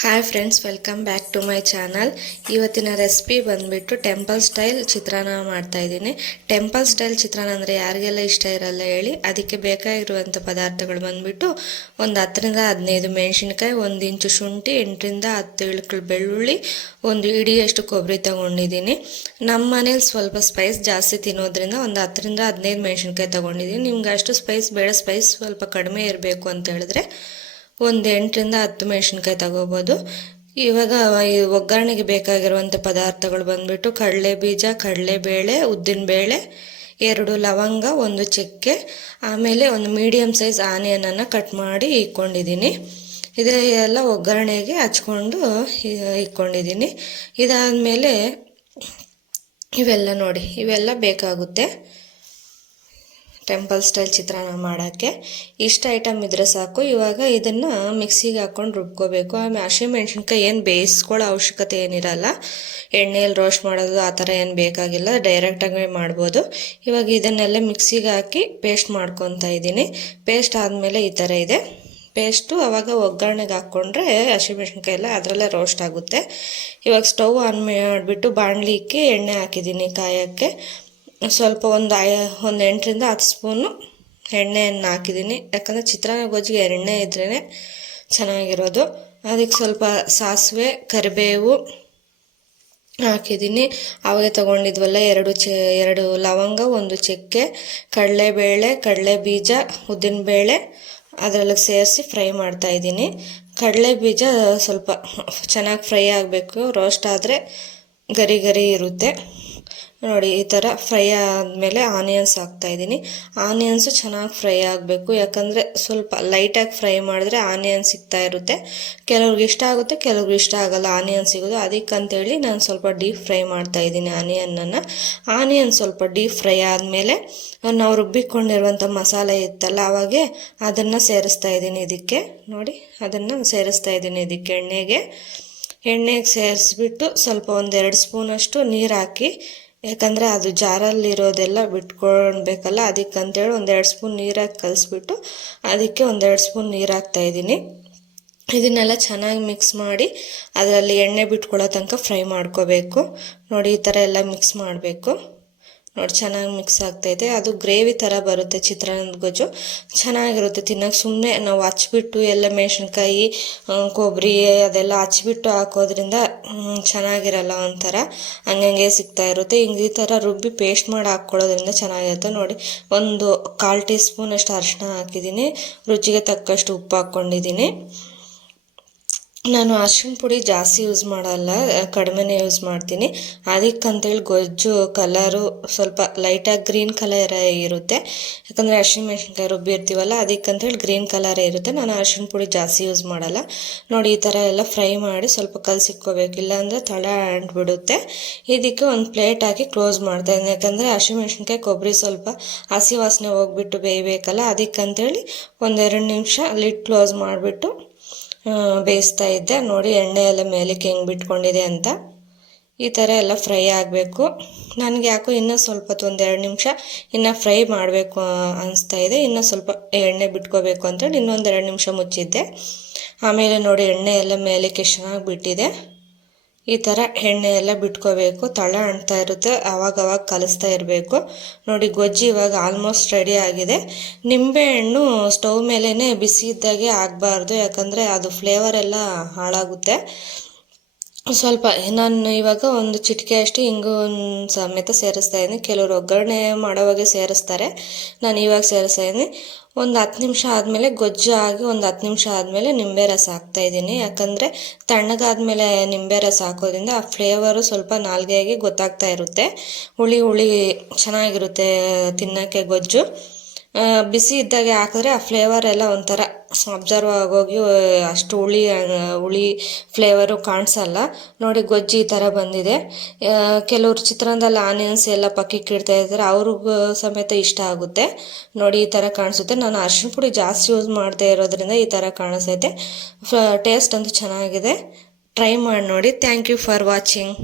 Hi friends, welcome back to my channel. ಇವತ್ತಿನ recipe ಬಂದುಬಿಟ್ಟು temple style ಚಿತ್ರಾನ್ನ ಮಾಡ್ತಾಯಿದ್ದೀನಿ. ಟೆಂಪಲ್ ಸ್ಟೈಲ್ ಚಿತ್ರಾನ್ನ ಅಂದರೆ ಯಾರಿಗೆಲ್ಲ ಇಷ್ಟ ಇರಲ್ಲ ಹೇಳಿ. ಅದಕ್ಕೆ ಬೇಕಾಗಿರುವಂಥ ಪದಾರ್ಥಗಳು ಬಂದುಬಿಟ್ಟು ಒಂದು 10-15 ಮೆಣಸಿನ್ಕಾಯಿ, 1 ಇಂಚು ಶುಂಠಿ, 8-10 ಇಳಕಲು ಬೆಳ್ಳುಳ್ಳಿ, ಒಂದು ಇಡಿಯಷ್ಟು ಕೊಬ್ಬರಿ ತೊಗೊಂಡಿದ್ದೀನಿ. ನಮ್ಮ ಮನೇಲಿ ಸ್ವಲ್ಪ ಸ್ಪೈಸ್ ಜಾಸ್ತಿ ತಿನ್ನೋದ್ರಿಂದ ಒಂದು 10-15 ಮೆಣಸಿನ್ಕಾಯಿ ತೊಗೊಂಡಿದ್ದೀನಿ. ನಿಮ್ಗೆ ಅಷ್ಟು ಸ್ಪೈಸ್ ಬೇಡ, ಸ್ಪೈಸ್ ಸ್ವಲ್ಪ ಕಡಿಮೆ ಇರಬೇಕು ಅಂತ ಹೇಳಿದ್ರೆ ಒಂದು 8-10 ಮೆಣಸಿನ್ಕಾಯಿ ತಗೋಬೋದು. ಇವಾಗ ಒಗ್ಗರಣೆಗೆ ಬೇಕಾಗಿರುವಂಥ ಪದಾರ್ಥಗಳು ಬಂದುಬಿಟ್ಟು ಕಡಲೆ ಬೀಜ, ಕಡಲೆಬೇಳೆ, ಉದ್ದಿನಬೇಳೆ, 2 ಲವಂಗ, 1 ಚಕ್ಕೆ, ಆಮೇಲೆ ಒಂದು ಮೀಡಿಯಮ್ ಸೈಜ್ ಆನಿಯನನ್ನು ಕಟ್ ಮಾಡಿ ಇಟ್ಕೊಂಡಿದ್ದೀನಿ. ಇದೆಲ್ಲ ಒಗ್ಗರಣೆಗೆ ಹಚ್ಕೊಂಡು ಇಟ್ಕೊಂಡಿದ್ದೀನಿ. ಇದಾದಮೇಲೆ ಇವೆಲ್ಲ ನೋಡಿ, ಇವೆಲ್ಲ ಬೇಕಾಗುತ್ತೆ ಟೆಂಪಲ್ ಸ್ಟೈಲ್ ಚಿತ್ರಾನ್ನ ಮಾಡೋಕ್ಕೆ. ಇಷ್ಟು ಐಟಮ್ ಇದ್ದರೆ ಸಾಕು. ಇವಾಗ ಇದನ್ನು ಮಿಕ್ಸಿಗೆ ಹಾಕ್ಕೊಂಡು ರುಬ್ಕೋಬೇಕು. ಆಮೇಲೆ ಹಸಿಮೆಣ್ಸಿನ್ಕಾಯಿ ಏನು ಬೇಯಿಸ್ಕೊಳ್ಳೋ ಅವಶ್ಯಕತೆ ಏನಿರಲ್ಲ, ಎಣ್ಣೆಯಲ್ಲಿ ರೋಸ್ಟ್ ಮಾಡೋದು ಆ ಥರ ಏನು ಬೇಕಾಗಿಲ್ಲ, ಡೈರೆಕ್ಟಾಗಿ ಮಾಡ್ಬೋದು. ಇವಾಗ ಇದನ್ನೆಲ್ಲ ಮಿಕ್ಸಿಗೆ ಹಾಕಿ ಪೇಸ್ಟ್ ಮಾಡ್ಕೊತಾ ಇದ್ದೀನಿ. ಪೇಸ್ಟ್ ಆದಮೇಲೆ ಈ ಥರ ಇದೆ ಪೇಸ್ಟು. ಆವಾಗ ಒಗ್ಗರಣೆಗೆ ಹಾಕ್ಕೊಂಡ್ರೆ ಹಸಿಮೆಣ್ಸಿನ್ಕಾಯಿ ಎಲ್ಲ ಅದರಲ್ಲೇ ರೋಸ್ಟ್ ಆಗುತ್ತೆ. ಇವಾಗ ಸ್ಟವ್ ಆನ್ ಮಾಡಿಬಿಟ್ಟು ಬಾಣಲಿ ಇಕ್ಕಿ ಎಣ್ಣೆ ಹಾಕಿದ್ದೀನಿ ಕಾಯೋಕ್ಕೆ. ಸ್ವಲ್ಪ ಒಂದು 8-10 ಸ್ಪೂನು ಎಣ್ಣೆಯನ್ನು ಹಾಕಿದ್ದೀನಿ. ಯಾಕಂದರೆ ಚಿತ್ರಾನ್ನ ಗೊಜ್ಜಿಗೆ ಎಣ್ಣೆ ಇದ್ರೇ ಚೆನ್ನಾಗಿರೋದು. ಅದಕ್ಕೆ ಸ್ವಲ್ಪ ಸಾಸಿವೆ, ಕರಿಬೇವು ಹಾಕಿದ್ದೀನಿ. ಅವಾಗೆ ತೊಗೊಂಡಿದ್ವಲ್ಲ 2 ಲವಂಗ, 1 ಚಕ್ಕೆ, ಕಡಲೆಬೇಳೆ, ಕಡಲೆ ಬೀಜ, ಉದ್ದಿನಬೇಳೆ ಅದರಲ್ಲಿ ಸೇರಿಸಿ ಫ್ರೈ ಮಾಡ್ತಾಯಿದ್ದೀನಿ. ಕಡಲೆ ಬೀಜ ಸ್ವಲ್ಪ ಚೆನ್ನಾಗಿ ಫ್ರೈ ಆಗಬೇಕು, ರೋಸ್ಟ್ ಆದರೆ ಗರಿ ಗರಿ ಇರುತ್ತೆ ನೋಡಿ. ಈ ಥರ ಫ್ರೈ ಆದಮೇಲೆ ಆನಿಯನ್ಸ್ ಹಾಕ್ತಾಯಿದ್ದೀನಿ. ಆನಿಯನ್ಸು ಚೆನ್ನಾಗಿ ಫ್ರೈ ಆಗಬೇಕು, ಯಾಕಂದರೆ ಸ್ವಲ್ಪ ಲೈಟಾಗಿ ಫ್ರೈ ಮಾಡಿದ್ರೆ ಆನಿಯನ್ ಸಿಗ್ತಾ ಇರುತ್ತೆ. ಕೆಲವ್ರಿಗೆ ಇಷ್ಟ ಆಗುತ್ತೆ, ಕೆಲವ್ರಿಗೆ ಇಷ್ಟ ಆಗೋಲ್ಲ ಆನಿಯನ್ ಸಿಗೋದು. ಅದಕ್ಕಂತೇಳಿ ನಾನು ಸ್ವಲ್ಪ ಡೀಪ್ ಫ್ರೈ ಮಾಡ್ತಾಯಿದ್ದೀನಿ ಆನಿಯನ್ನನ್ನು. ಆನಿಯನ್ ಸ್ವಲ್ಪ ಡೀಪ್ ಫ್ರೈ ಆದಮೇಲೆ ನಾವು ರುಬ್ಬಿಕೊಂಡಿರುವಂಥ ಮಸಾಲೆ ಇತ್ತಲ್ಲ, ಅವಾಗೆ ಅದನ್ನು ಸೇರಿಸ್ತಾ ಇದ್ದೀನಿ ಇದಕ್ಕೆ ನೋಡಿ. ಅದನ್ನು ಸೇರಿಸ್ತಾ ಇದ್ದೀನಿ ಇದಕ್ಕೆ ಎಣ್ಣೆಗೆ ಸೇರಿಸ್ಬಿಟ್ಟು ಸ್ವಲ್ಪ 1-2 ಸ್ಪೂನಷ್ಟು ನೀರು ಹಾಕಿ, ಯಾಕಂದರೆ ಅದು ಜಾರಲ್ಲಿರೋದೆಲ್ಲ ಬಿಟ್ಕೊಳ್ಬೇಕಲ್ಲ, ಅದಕ್ಕಂತೇಳಿ 1-2 ಸ್ಪೂನ್ ನೀರಾಗಿ ಕಲಿಸ್ಬಿಟ್ಟು ಅದಕ್ಕೆ 1-2 ಸ್ಪೂನ್ ನೀರು ಹಾಕ್ತಾಯಿದ್ದೀನಿ. ಇದನ್ನೆಲ್ಲ ಚೆನ್ನಾಗಿ ಮಿಕ್ಸ್ ಮಾಡಿ ಅದರಲ್ಲಿ ಎಣ್ಣೆ ಬಿಟ್ಕೊಳ್ಳೋ ತನಕ ಫ್ರೈ ಮಾಡ್ಕೋಬೇಕು ನೋಡಿ. ಈ ಥರ ಎಲ್ಲ ಮಿಕ್ಸ್ ಮಾಡಬೇಕು ನೋಡಿ. ಚೆನ್ನಾಗಿ ಮಿಕ್ಸ್ ಆಗ್ತಾಯಿದೆ. ಅದು ಗ್ರೇವಿ ಥರ ಬರುತ್ತೆ ಚಿತ್ರಾನ್ನದ ಗೊಜ್ಜು, ಚೆನ್ನಾಗಿರುತ್ತೆ ತಿನ್ನೋಕೆ. ಸುಮ್ಮನೆ ನಾವು ಹಚ್ಬಿಟ್ಟು ಎಲ್ಲ ಮೆಣಸಿನ್ಕಾಯಿ, ಕೊಬ್ಬರಿ ಅದೆಲ್ಲ ಹಚ್ಬಿಟ್ಟು ಹಾಕೋದ್ರಿಂದ ಚೆನ್ನಾಗಿರಲ್ಲ, ಒಂಥರ ಹಂಗಂಗೆ ಸಿಗ್ತಾ ಇರುತ್ತೆ. ಹಿಂಗೆ ಈ ಥರ ರುಬ್ಬಿ ಪೇಸ್ಟ್ ಮಾಡಿ ಹಾಕ್ಕೊಳ್ಳೋದ್ರಿಂದ ಚೆನ್ನಾಗಿರುತ್ತೆ ನೋಡಿ. 1/4 ಟೀ ಸ್ಪೂನಷ್ಟು ಅರಿಶಿನ ಹಾಕಿದ್ದೀನಿ. ರುಚಿಗೆ ತಕ್ಕಷ್ಟು ಉಪ್ಪು ಹಾಕ್ಕೊಂಡಿದ್ದೀನಿ. ನಾನು ಅರಿಶಿನ ಪುಡಿ ಜಾಸ್ತಿ ಯೂಸ್ ಮಾಡಲ್ಲ, ಕಡಿಮೆನೇ ಯೂಸ್ ಮಾಡ್ತೀನಿ. ಅದಕ್ಕಂತೇಳಿ ಗೊಜ್ಜು ಕಲರು ಸ್ವಲ್ಪ ಲೈಟಾಗಿ ಗ್ರೀನ್ ಕಲರ್ ಇರುತ್ತೆ, ಯಾಕಂದರೆ ಹಸಿಮೆಣ್ಸಿನ್ಕಾಯಿ ರುಬ್ಬಿರ್ತೀವಲ್ಲ, ಅದಕ್ಕಂತೇಳಿ ಗ್ರೀನ್ ಕಲರೇ ಇರುತ್ತೆ. ನಾನು ಅರಿಶಿನ ಪುಡಿ ಜಾಸ್ತಿ ಯೂಸ್ ಮಾಡಲ್ಲ ನೋಡಿ. ಈ ಥರ ಎಲ್ಲ ಫ್ರೈ ಮಾಡಿ ಸ್ವಲ್ಪ ಕಲಸಿಕ್ಕೋಬೇಕು, ಇಲ್ಲಾಂದರೆ ತಳ ಅಂಟ್ಬಿಡುತ್ತೆ. ಇದಕ್ಕೆ ಒಂದು ಪ್ಲೇಟ್ ಹಾಕಿ ಕ್ಲೋಸ್ ಮಾಡ್ತಾಯಿದ್ದೀನಿ, ಯಾಕಂದರೆ ಹಸಿಮೆಣ್ಸಿನ್ಕಾಯಿ, ಕೊಬ್ಬರಿ ಸ್ವಲ್ಪ ಹಸಿ ವಾಸನೆ ಹೋಗ್ಬಿಟ್ಟು ಬೇಯಬೇಕಲ್ಲ, ಅದಕ್ಕಂತೇಳಿ 1-2 ನಿಮಿಷ ಲಿಡ್ ಕ್ಲೋಸ್ ಮಾಡಿಬಿಟ್ಟು ಬೇಯಿಸ್ತಾ ಇದ್ದೆ ನೋಡಿ. ಎಣ್ಣೆ ಎಲ್ಲ ಮೇಲಕ್ಕೆ ಹೆಂಗೆ ಬಿಟ್ಕೊಂಡಿದೆ ಅಂತ. ಈ ಥರ ಎಲ್ಲ ಫ್ರೈ ಆಗಬೇಕು. ನನಗೆ ಯಾಕೋ ಇನ್ನೂ ಸ್ವಲ್ಪ 1-2 ನಿಮಿಷ ಇನ್ನೂ ಫ್ರೈ ಮಾಡಬೇಕು ಅನಿಸ್ತಾ ಇದೆ. ಇನ್ನೂ ಸ್ವಲ್ಪ ಎಣ್ಣೆ ಬಿಟ್ಕೋಬೇಕು ಅಂತೇಳಿ ಇನ್ನೊಂದು 2 ನಿಮಿಷ ಮುಚ್ಚಿದ್ದೆ. ಆಮೇಲೆ ನೋಡಿ, ಎಣ್ಣೆ ಎಲ್ಲ ಮೇಲಕ್ಕೆ ಚೆನ್ನಾಗಿ ಬಿಟ್ಟಿದೆ. ಈ ಥರ ಎಣ್ಣೆ ಎಲ್ಲ ಬಿಟ್ಕೋಬೇಕು, ತಳ ಅಂಟ್ತಾ ಇರುತ್ತೆ, ಆವಾಗವಾಗ ಕಲಿಸ್ತಾ ಇರಬೇಕು ನೋಡಿ. ಗೊಜ್ಜು ಇವಾಗ ಆಲ್ಮೋಸ್ಟ್ ರೆಡಿ ಆಗಿದೆ. ನಿಂಬೆಹಣ್ಣು ಸ್ಟವ್ ಮೇಲೇ ಬಿಸಿ ಇದ್ದಾಗೆ ಆಗಬಾರ್ದು, ಯಾಕಂದರೆ ಅದು ಫ್ಲೇವರ್ ಎಲ್ಲ ಹಾಳಾಗುತ್ತೆ. ಸ್ವಲ್ಪ ನಾನು ಇವಾಗ 1 ಚಿಟಿಕೆ ಅಷ್ಟು ಇಂಗು ಸಮೇತ ಸೇರಿಸ್ತಾ ಇದ್ದೀನಿ. ಕೆಲವರು ಒಗ್ಗರಣೆ ಮಾಡೋವಾಗೆ ಸೇರಿಸ್ತಾರೆ, ನಾನು ಇವಾಗ ಸೇರಿಸ್ತಾ ಇದ್ದೀನಿ. ಒಂದು 10 ನಿಮಿಷ ಆದಮೇಲೆ ಗೊಜ್ಜು ಆಗಿ 10 ನಿಮಿಷ ಆದಮೇಲೆ ನಿಂಬೆ ರಸ ಹಾಕ್ತಾಯಿದ್ದೀನಿ. ಯಾಕಂದರೆ ತಣ್ಣಗಾದ್ಮೇಲೆ ನಿಂಬೆ ರಸ ಹಾಕೋದ್ರಿಂದ ಆ ಫ್ಲೇವರು ಸ್ವಲ್ಪ ನಾಲ್ಗೆಗೆ ಗೊತ್ತಾಗ್ತಾ ಇರುತ್ತೆ. ಹುಳಿ ಚೆನ್ನಾಗಿರುತ್ತೆ ತಿನ್ನೋಕ್ಕೆ ಗೊಜ್ಜು. ಬಿಸಿ ಇದ್ದಾಗೆ ಹಾಕಿದ್ರೆ ಆ ಫ್ಲೇವರ್ ಎಲ್ಲ ಒಂಥರ ಅಬ್ಸರ್ವ್ ಆಗೋಗಿ ಅಷ್ಟು ಹುಳಿ ಫ್ಲೇವರು ಕಾಣಿಸಲ್ಲ ನೋಡಿ. ಗೊಜ್ಜು ಈ ಥರ ಬಂದಿದೆ. ಕೆಲವರು ಚಿತ್ರಾನ್ನದಲ್ಲಿ ಆನಿಯನ್ಸ್ ಎಲ್ಲ ಪಕ್ಕಕ್ಕೆ ಇಡ್ತಾ ಇರ್ತಾರೆ, ಅವ್ರಿಗೂ ಸಮೇತ ಇಷ್ಟ ಆಗುತ್ತೆ ನೋಡಿ. ಈ ಥರ ಕಾಣಿಸುತ್ತೆ. ನಾನು ಅರಿಶಿನ ಪುಡಿ ಜಾಸ್ತಿ ಯೂಸ್ ಮಾಡದೇ ಇರೋದ್ರಿಂದ ಈ ಥರ ಕಾಣಿಸ್ತೈತೆ. ಟೇಸ್ಟ್ ಅಂತೂ ಚೆನ್ನಾಗಿದೆ, ಟ್ರೈ ಮಾಡಿ ನೋಡಿ. Thank you for watching.